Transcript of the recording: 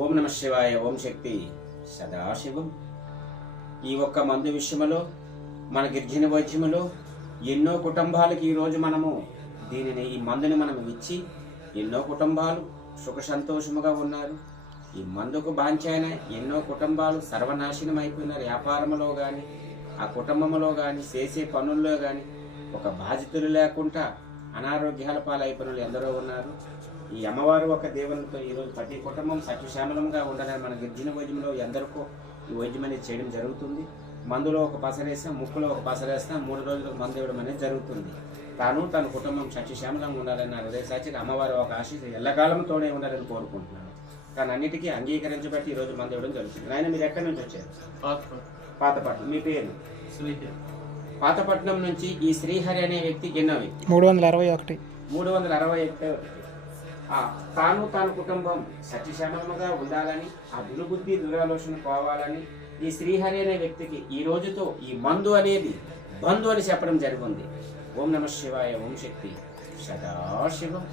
ఓం నమ శివాయ. ఓం శక్తి సదాశివం. ఈ ఒక్క మందు విషయంలో మన గిరిజన వైద్యములో ఎన్నో కుటుంబాలకు ఈరోజు మనము ఈ మందుని మనం ఇచ్చి ఎన్నో కుటుంబాలు సుఖ సంతోషముగా ఉన్నారు. ఈ మందుకు బాంఛైన ఎన్నో కుటుంబాలు సర్వనాశనం అయిపోయినారు. వ్యాపారంలో కానీ ఆ కుటుంబంలో కానీ చేసే పనుల్లో కానీ ఒక బాధితులు లేకుండా అనారోగ్యాల పాలైపోయిన ఎందరో ఉన్నారు. ఈ అమ్మవారు ఒక దేవునితో ఈరోజు ప్రతి కుటుంబం సత్యశ్యామలంగా ఉండాలని మన గిరిజన వైద్యంలో ఎందరికో ఈ వైద్యం అనేది చేయడం జరుగుతుంది. మందులో ఒక పసరేస్తాం, ముక్కులో ఒక పసరేస్తాం, 3 రోజులకు మందు ఇవ్వడం అనేది జరుగుతుంది. తన కుటుంబం సత్యశ్యామలంగా ఉండాలని నా హృదయ సాక్షిగా అమ్మవారు ఒక ఆశీస్సు ఎల్లకాలం తోడే ఉండాలని కోరుకుంటున్నాను. కానీ అన్నిటికీ అంగీకరించబట్టి ఈరోజు మందు ఇవ్వడం జరుగుతుంది. ఆయన మీరు ఎక్కడి నుంచి వచ్చారు? పాతపట్నం. మీ పేరు? పాతపట్నం నుంచి ఈ శ్రీహరి అనే వ్యక్తి ఎన్నో వ్యక్తి? 361. 361. తన కుటుంబం సత్యశ్యామలంగా ఉండాలని, ఆ దుర్బుద్ధి దురాలోచన పోవాలని ఈ శ్రీహరి అనే వ్యక్తికి ఈ రోజుతో ఈ మందు అనేది బంధు అని చెప్పడం జరిగింది. ఓం నమ శివాయ. ఓం శక్తి సదాశివం.